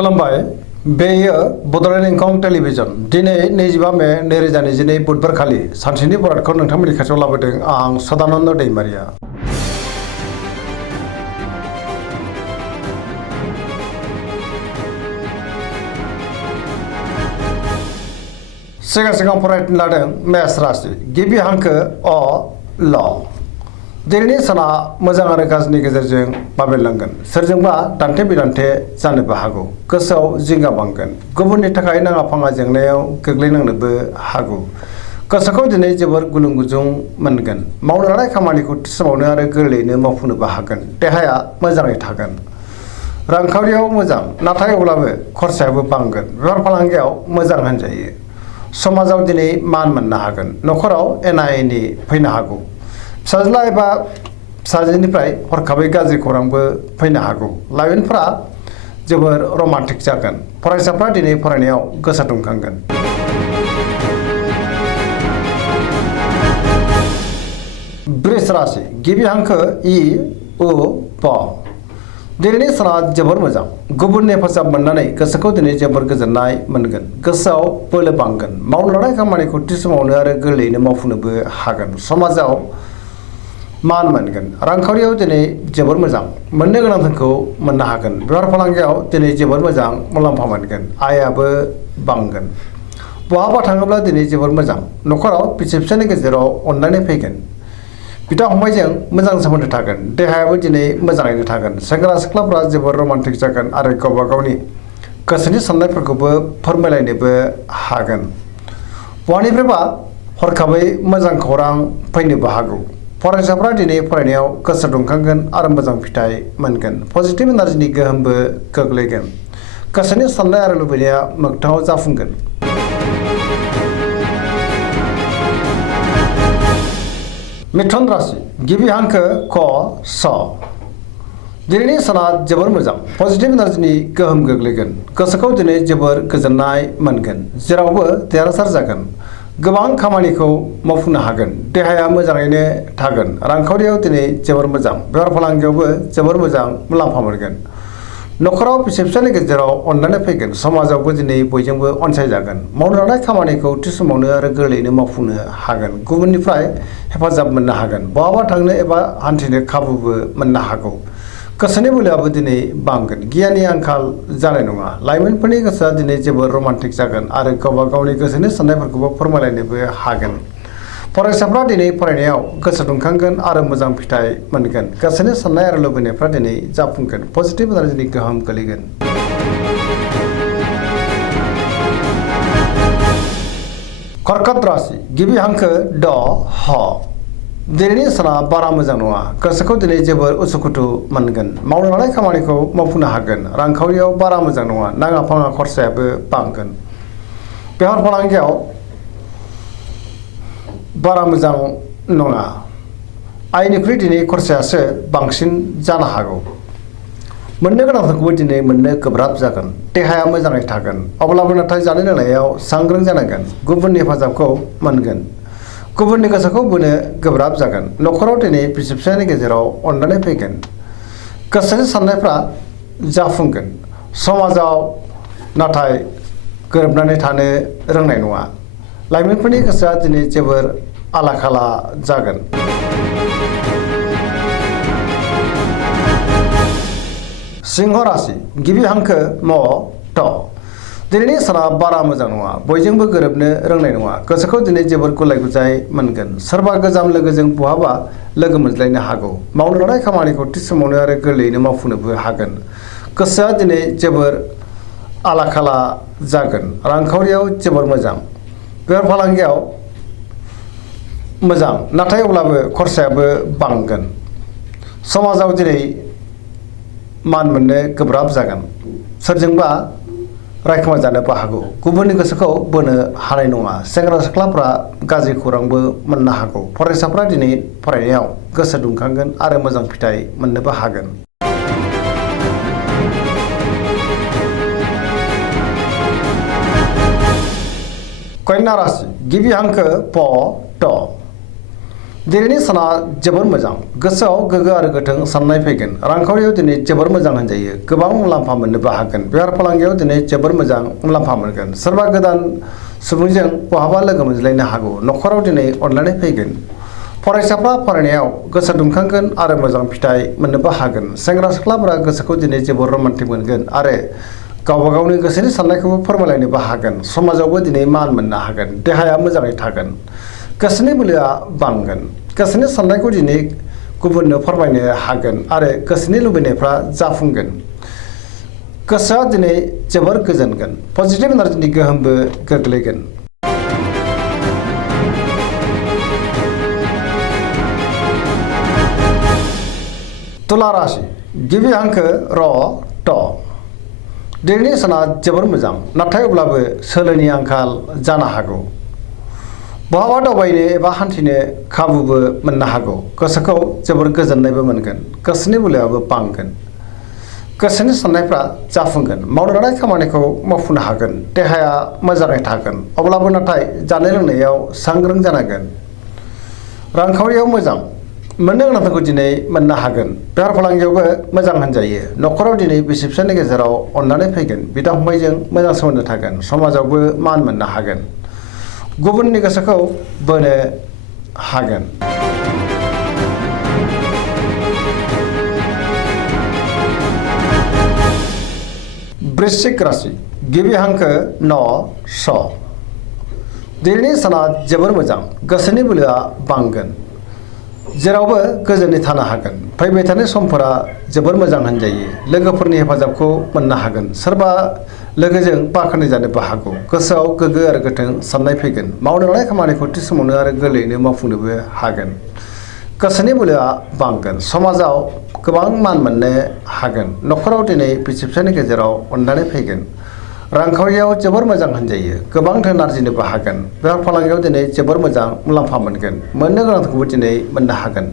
खुलुमबाय बेयो बड'लेण्ड इंखं टेलिभिजन दिनै 25 मे 2022 बुधबार खालि सानसेनि बरादखौ नोंथांमोननि खाथियाव लाबोदों आं सदानन्द दैमारिया। सिगां फरायनो लादों मेष राशि गिबि हांखो अ ल दिनैनि साना मोजां आरो गाज्रिनि गेजेरजों बाबेरलांगोन सोरजोंबा दान्थे बिदान्थे जानोबो हागौ गोसोआव जिंगा बांगोन गुबुननि थाखाय नाङा फाङा जेंनायाव गोग्लैनांनोबो हागौ गोसोखौ दिनै जोबोर गुलुं गुजुं मोनगोन मावनो लानाय खामानिखौ थि समावनो आरो गोरलैयैनो मावफुंनोबो हागोन देहाया मोजाङै थागोन रांखावरियाव मोजां नाथाय अब्लाबो खरसायाबो बांगोन बेफार फालांगियाव मोजां होनजायो समाजाव दिनै मान मोननो हागोन न'खराव एना एनि फैनो हागौ फिसाज्ला एबा फिसाजोनिफ्राय हरखाबै गाज्रि खौरांबो फैनो हागौ लाइमोनफोरा जोबोर रमान्टिक जागोन फरायसाफ्रा दिनै फरायनायाव गोसो दुंखांगोन। वृष राशि गिबि हांखो इ उ प दिनैनि साना जोबोर मोजां गुबुननि हेफाजाब मोननानै गोसोखौ दिनै जोबोर गोजोननाय मोनगोन गोसोआव बोलो बांगोन मावनो लानाय खामानिखौ थि समावनो आरो गोरलैयैनो मावफुंनोबो हागोन समाजाव मान मोनगोन रांखावरियाव दिनै जोबोर मोजां मोननो गोनां धोनखौ मोननो हागोन बेफार फालांगियाव दिनै जोबोर मोजां मुलाम्फा मोनगोन आयाबो बांगोन बहाबा थाङोब्ला दिनै जोबोर मोजां न'खराव बिसि फिसायनि गेजेराव अनलायनाय फैगोन बिदा फंबायजों मोजां सोमोन्दो थागोन देहायाबो दिनै मोजाङैनो थागोन सेंग्रा सिख्लाफ्रा जोबोर रमान्टिक जागोन आरो गावबा गावनि गोसोनि साननायफोरखौबो फोरमायलायनोबो हागोन बहानिफ्रायबा हरखाबै मोजां खौरां फैनोबो हागौ फरायसाफ्रा दिनै फरायनायाव गोसो दुंखांगोन आरो मोजां फिथाइ मोनगोन पजिटिभ एनार्जिनि गोहोमबो गोग्लैगोन गोसोनि साननाय आरो लुबैनाया मोगथाङाव जाफुंगोन। मिथुन राशि गिबि हांखो क स दिनैनि साना जोबोर मोजां पजिटिभ एनार्जिनि गोहोम गोग्लैगोन गोसोखौ दिनै जोबोर गोजोननाय मोनगोन जेरावबो देरहासार जागोन गोबां खामानिखौ मावफुंनो हागोन देहाया मोजाङैनो थागोन रांखावरियाव दिनै जोबोर मोजां बेफार फालांगियावबो जोबोर मोजां मुलाम्फा मोनगोन न'खराव बिसि फिसायनि गेजेराव अनलायनाय फैगोन समाजावबो दिनै बयजोंबो अनसायजागोन मावनो लानाय खामानिखौ थि समावनो आरो गोरलैयैनो मावफुंनो हागोन गुबुननिफ्राय हेफाजाब मोननो हागोन बहाबा थांनो एबा हान्थिनो खाबुबो मोननो हागौ गोसोनि बोलोआबो दिनै बांगोन गियाननि आंखाल जानाय नङा लाइमोनफोरनि गोसोआ दिनै जोबोर रमान्टिक जागोन आरो गावबा गावनि गोसोनि साननायफोरखौबो फोरमायलायनोबो हागोन फरायसाफ्रा दिनै फरायनायाव गोसो दुंखांगोन आरो मोजां फिथाइ मोनगोन गोसोनि साननाय आरो लुबैनायफ्रा दिनै जाफुंगोन पजिटिभ एनार्जिनि गोहोम गोलैगोन। कर्कट राशि गिबि हांखो ड ह दिनैनि साना बारा मोजां नङा गोसोखौ दिनै जोबोर उसुखुथु मोनगोन मावनो लानाय खामानिखौ मावफुंनो हागोन रांखावरियाव बारा मोजां नङा नाङा फाङा खरसायाबो बांगोन बेफार फालांगियाव बारा मोजां नङा आयनिख्रुइ दिनै खरसायासो बांसिन जानो हागौ मोननो गोनांफोरखौबो दिनै मोननो गोब्राब जागोन देहाया मोजाङै थागोन अब्लाबो नाथाय जानाय लोंनायाव सांग्रां जानांगोन गुबुननि हेफाजाबखौ मोनगोन गुबुननि गोसोखौ बोनो गोब्राब जागोन न'खराव दिनै बिसि फिसायनि गेजेराव अनलायनाय फैगोन गोसोनि साननायफ्रा जाफुंगोन समाजाव नाथाय गोरोबनानै थानो रोंनाय नङा लाइमोनफोरनि गोसोआ दिनै जोबोर आला खाला जागोन। सिंह राशि गिबि हांखो म ट दिनैनि साना बारा मोजां नङा बयजोंबो गोरोबनो रोंनाय नङा गोसोखौ दिनै जोबोर गुलाय गुजाय मोनगोन सोरबा गोजाम लोगोजों बहाबा लोगो मोनज्लायनो हागौ मावनो लानाय खामानिखौ थि समावनो आरो गोरलैयैनो मावफुंनोबो हागोन गोसोआ दिनै जोबोर आला खाला जागोन रांखावरियाव जोबोर मोजां बेफार फालांगियाव मोजां नाथाय अब्लाबो खरसायाबो बांगोन समाजाव दिनै मान मोननो गोब्राब जागोन सोरजोंबा रायखोमा जानोबो हागौ गुबुननि गोसोखौ बोनो हानाय नङा सेंग्रा सिख्लाफ्रा गाज्रि खौरांबो मोननो हागौ फरायसाफ्रा दिनै फरायनायाव गोसो दुंखांगोन आरो मोजां फिथाइ मोननोबो हागोन। कन्या राशि गिबि हांखो प ट दिनैनि साना जोबोर मोजां गोसोआव गोग्गो आरो गोथों साननाय फैगोन रांखावरियाव दिनै जोबोर मोजां होनजायो गोबां मुलाम्फा मोननोबो हागोन बेफार फालांगियाव दिनै जोबोर मोजां मुलाम्फा मोनगोन सोरबा गोदान सुबुंजों बहाबा लोगो मोनज्लायनो हागौ न'खराव दिनै अनलायनाय फैगोन फरायसाफ्रा फरायनायाव गोसो दुंखांगोन आरो मोजां फिथाइ मोननोबो हागोन सेंग्रा सिख्लाफोरा गोसोखौ दिनै जोबोर रमान्टिक मोनगोन आरो गावबा गावनि गोसोनि साननायखौबो फोरमायलायनोबो हागोन समाजावबो दिनै मान मोननो हागोन देहाया मोजाङै थागोन गोसोनि बोलोआ बांगोन गोसोनि साननायखौ दिनै गुबुननो फोरमायनो हागोन आरो गोसोनि लुबैनायफ्रा जाफुंगोन गोसोआ दिनै जोबोर गोजोनगोन पजिटिभ एनार्जिनि गोहोमबो गोग्लैगोन तुला राशि गिबि हांखो र ट दिनैनि साना जोबोर मोजां नाथाय अब्लाबो सोलोनि आंखाल जानो हागौ बहाबा दावबायनो एबा हान्थिनो खाबुबो मोननो हागौ गोसोखौ जोबोर गोजोननायबो मोनगोन गोसोनि बोलोआबो बांगोन गोसोनि साननायफ्रा जाफुंगोन मावनो लानाय खामानिखौ मावफुंनो हागोन देहाया मोजाङै थागोन अब्लाबो नाथाय जानाय लोंनायाव सांग्रां जानांगोन रांखावरियाव मोजां मोननो गोनांफोरखौ दिनै मोननो हागोन बेफार फालांगियावबो मोजां होनजायो न'खराव दिनै बिसि फिसायनि गेजेराव अननानै फैगोन बिदा फंबायजों मोजां सोमोन्दो थागोन समाजावबो मान मोननो हागोन गुबुननि गोसोखौ बोनो हागोन वृश्चिक राशि गिबि हांखो न स दिनैनि साना जोबोर मोजां गोसोनि बोलोआ बांगोन जेरावबो गोजोनै थानो हागोन फैबाय थानाय समफोरा जोबोर मोजां होनजायो लोगोफोरनि हेफाजाबखौ मोननो हागोन सोरबा लोगोजों बाखनाय जानोबो हागौ गोसोआव गोग्गो आरो गोथों साननाय फैगोन मावनो लानाय खामानिखौ थि समावनो आरो गोरलैयैनो मावफुंनोबो हागोन गोसोनि बोलोआ बांगोन समाजाव गोबां मान मोननो हागोन न'खराव दिनै बिसि फिसायनि गेजेराव अननानै फैगोन रांखावरियाव जोबोर मोजां होनजायो गोबां धोन आरजिनोबो हागोन बेफार फालांगियाव दिनै जोबोर मोजां मुलाम्फा मोनगोन मोननो गोनांखौबो दिनै मोननो हागोन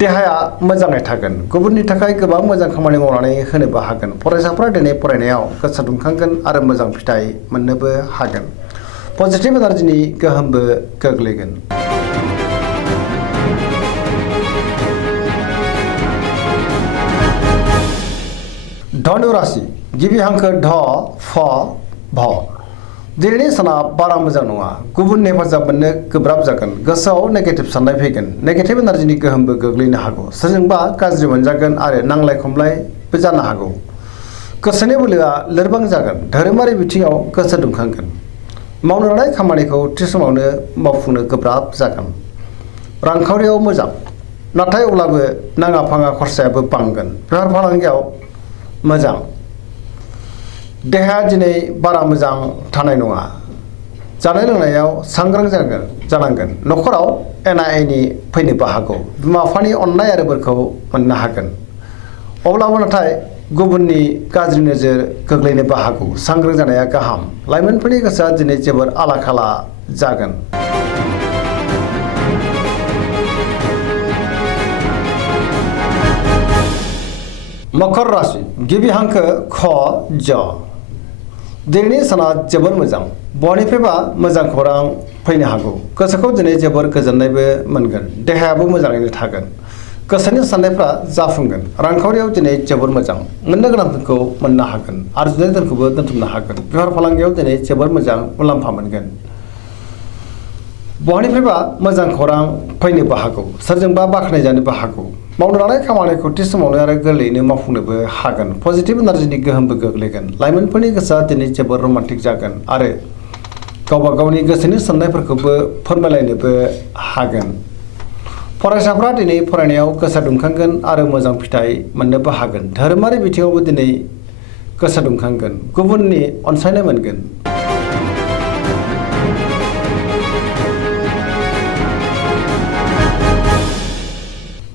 देहाया मोजाङै थागोन गुबुननि थाखाय गोबां मोजां खामानि मावनानै होनोबो हागोन फरायसाफ्रा दिनै फरायनायाव गोसो दुंखांगोन आरो मोजां फिथाइ मोननोबो हागोन पजिटिभ एनार्जिनि गोहोमबो गोग्लैगोन धनु राशि गिबि हांखो ध फ भ दिनैनि साना बारा मोजां नङा गुबुननि हेफाजाब मोननो गोब्राब जागोन गोसोआव नेगेटिभ साननाय फैगोन नेगेटिभ एनार्जिनि गोहोमबो गोग्लैनो हागौ सोरजोंबा गाज्रि मोनजागोन आरो नांलाय खमलायबो जानो हागौ गोसोनि बोलोआ लोरबां जागोन धोरोमारि बिथिङाव गोसो दुंखांगोन मावनो लानाय खामानिखौ थि समावनो मावफुंनो गोब्राब जागोन रांखावरियाव मोजां नाथाय अब्लाबो नाङा फाङा खरसायाबो बांगोन बेफार फालांगियाव मोजां देहाया दिनै बारा मोजां थानाय नङा जानाय लोंनायाव सांग्रां जानांगोन न'खराव एना एनि फैनोबो हागौ बिमा बिफानि अननाय आरो बोरखौ मोननो हागोन अब्लाबो नाथाय गुबुननि गाज्रि नोजोर गोग्लैनोबो हागौ सांग्रां जानाया गाहाम लाइमोनफोरनि गोसोआ दिनै जोबोर आला खाला जागोन मकर राशि गिबि हांखो ख ज दिनैनि साना जोबोर मोजां बयनिफ्रायबा मोजां खौरां फैनो हागौ गोसोखौ दिनै जोबोर गोजोननायबो मोनगोन देहायाबो मोजाङैनो थागोन गोसोनि साननायफ्रा जाफुंगोन रांखावरियाव दिनै जोबोर मोजां मोननो गोनांफोरखौ मोननो हागोन आरजिनाय धोनखौबो दोनथुमनो हागोन बेफार फालांगियाव दिनै जोबोर मोजां मुलाम्फा मोनगोन बहानिफ्रायबा मोजां खौरां फैनोबो हागौ सोरजोंबा बाख्नाय जानोबो हागौ मावनो लानाय खामानिखौ थि समावनो आरो गोरलैयैनो मावफुंनोबो हागोन पजिटिभ एनार्जिनि गोहोमबो गोग्लैगोन लाइमोनफोरनि गोसोआ दिनै जोबोर रमान्टिक जागोन आरो गावबा गावनि गोसोनि साननायफोरखौबो फोरमायलायनोबो हागोन फरायसाफ्रा दिनै फरायनायाव गोसो दुंखांगोन आरो मोजां फिथाइ मोननोबो हागोन धोरोमारि बिथिङावबो दिनै गोसो दुंखांगोन गुबुननि अनसायनाय मोनगोन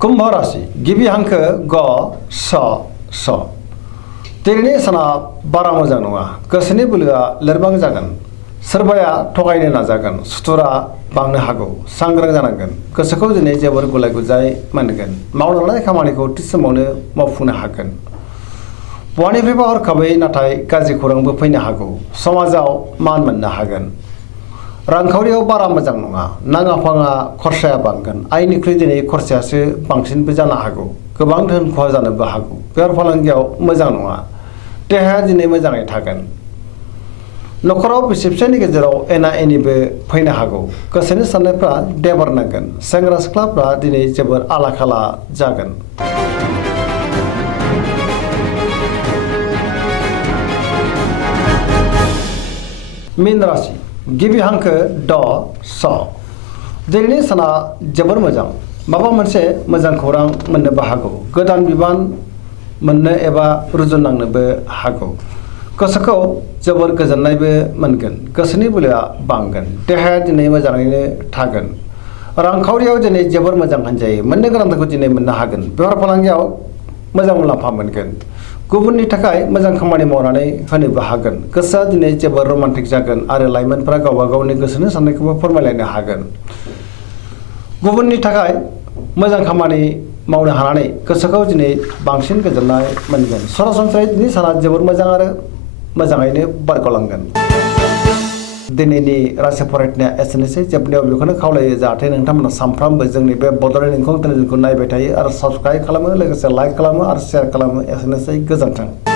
कुंभ राशि गिबि हांखो ग स स दिनैनि साना बारा मोजां नङा गोसोनि बोलोआ लोरबां जागोन सोरबाया थगायनो नाजागोन सुथुरा बांनो हागौ सांग्रां जानांगोन गोसोखौ दिनै जोबोर गुलाय गुजाय मोनगोन मावनो लानाय खामानिखौ थि समावनो मावफुंनो हागोन बहानिफ्रायबा हरखाबै नाथाय गाज्रि खौरांबो फैनो हागौ समाजाव मान मोननो हागोन रांखावरियाव बारा मोजां नङा, नाङा फाङा खरसाया बांगोन, आयनिख्रुइ दिनै खरसायासो बांसिनबो जानो हागौ, गोबां धोन खहा जानोबो हागौ, बेफार फालांगियाव मोजां नङा, देहाया दिनै मोजाङै थागोन। न'खराव बिसि फिसायनि गेजेराव एना एनिबो फैनो हागौ, गोसोनि साननायफ्रा देबार नांगोन, सेंग्रा सिख्लाफ्रा दिनै जोबोर आला खाला जागोन। मीन राशि गिबि हांखो ड स। दिनैनि साना जोबोर मोजां, माबा मोनसे मोजां खौरां मोननोबो हागौ, गोदान बिबान मोननो एबा रुजुननांनोबो हागौ, गोसोखौ जोबोर गोजोननायबो मोनगोन, गोसोनि बोलोआ बांगोन, देहाया दिनै मोजाङैनो थागोन। रांखावरियाव दिनै जोबोर मोजां होनजायो, मोननो गोनांखौ दिनै मोननो हागोन, बेफार फालांगियाव मोजां मुलाम्फा मोनगोन, गुबुननि थाखाय मोजां खामानि मावनानै होनोबो हागोन, गोसोआ दिनै जोबोर रमान्टिक जागोन आरो लाइमोनफोरा गावबा गावनि गोसोनि साननायखौबो फोरमायलायनो हागोन। गुबुननि थाखाय मोजां खामानि मावनो हानानै गोसोखौ दिनै बांसिन गोजोननाय मोनगोन। सरासनस्रायै दिनै साना जोबोर मोजां आरो मोजाङैनो बारग'लांगोन। दिनैनि राशि फरायनाया एसेनोसै, जोबनायाव बेखौनो खावलायो जाहाथे नोंथांमोना सानफ्रामबो जोंनि बे बड'लेण्ड इंखं टेलिभिजनखौ नायबाय थायो आरो साबस्क्राइब खालामो, लोगोसे लाइक खालामो आरो शेयार खालामो। एसेनोसै, गोजोन्थों।